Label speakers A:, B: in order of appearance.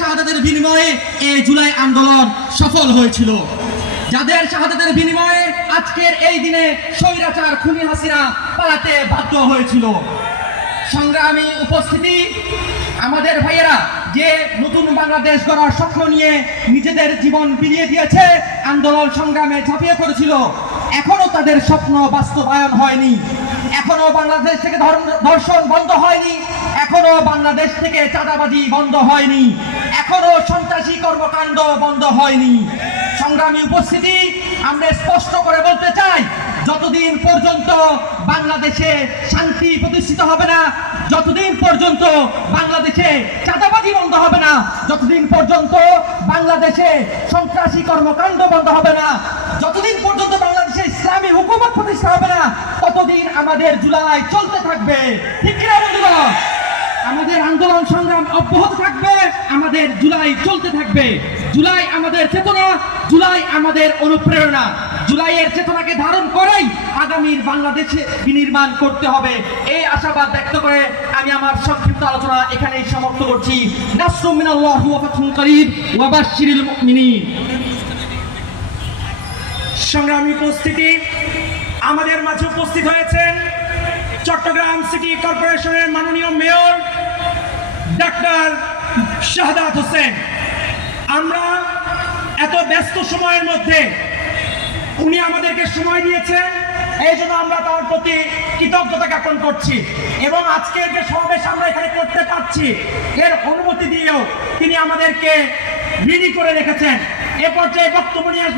A: শাহাদাতের বিনিময়ে এই জুলাই আন্দোলন সফল হয়েছিল। যাদের শাহাদাতের বিনিময়ে আজকের এই দিনে স্বৈরাচার খুনি হাসিনা পালাতে বাধ্য হয়েছিল। সংগ্রামী উপস্থিতি, আমাদের ভাইয়েরা যে নতুন বাংলাদেশ গড়ার স্বপ্ন নিয়ে নিজেদের জীবন বিলিয়ে দিয়েছে, আন্দোলন সংগ্রামে ঝাঁপিয়ে পড়েছিল। এখনও তাদের স্বপ্ন বাস্তবায়ন হয়নি। এখনও বাংলাদেশ থেকে ধর্ষণ বন্ধ হয়নি। এখনও বাংলাদেশ থেকে চাঁদাবাজি বন্ধ হয়নি। এখনও সন্ত্রাসী কর্মকাণ্ড বন্ধ হয়নি। সংগ্রামী উপস্থিতি, আমরা স্পষ্ট করে বলতে চাই, যতদিন পর্যন্ত বাংলাদেশে শান্তি প্রতিষ্ঠিত হবে না, যতদিন পর্যন্ত বাংলাদেশে চাঁদাবাজি বন্ধ হবে না, যতদিন পর্যন্ত বাংলাদেশে সন্ত্রাসী কর্মকাণ্ড বন্ধ হবে না, যতদিন পর্যন্ত বাংলাদেশে ইসলামী হুকুমত প্রতিষ্ঠা হবে না, ততদিন আমাদের জুলাই চলতে থাকবে। ঠিক আমাদের আন্দোলন সংগ্রাম অব্যাহত থাকবে। আমাদের জুলাই চলতে থাকবে। জুলাই আমাদের চেতনা, জুলাই আমাদের অনুপ্রেরণা। জুলাইয়ের চেতনাকে ধারণ করেই আগামীর বাংলাদেশে বিনির্মাণ করতে হবে। এই আশাবাদ ব্যক্ত করে আমি আমার সংক্ষিপ্ত আলোচনা এখানেই সমাপ্ত করছি।
B: সংগ্রামী উপস্থিতি, আমাদের মাঝে উপস্থিত হয়েছেন চট্টগ্রাম সিটি কর্পোরেশনের মাননীয় মেয়র ডাক্তার শাহাদাত হোসেন, আমরা এত ব্যস্ত সময়ের মধ্যে উনি আমাদেরকে সময় দিয়েছেন এই জন্য আমরা তার প্রতি কৃতজ্ঞতা জ্ঞাপন করছি এবং আজকে যে সমাবেশ আমরা এখানে করতে পারছি এর অনুমতি দিয়েও তিনি আমাদেরকে ঋণী করে রেখেছেন। এ পর্যায়ে বক্তব্য নিয়ে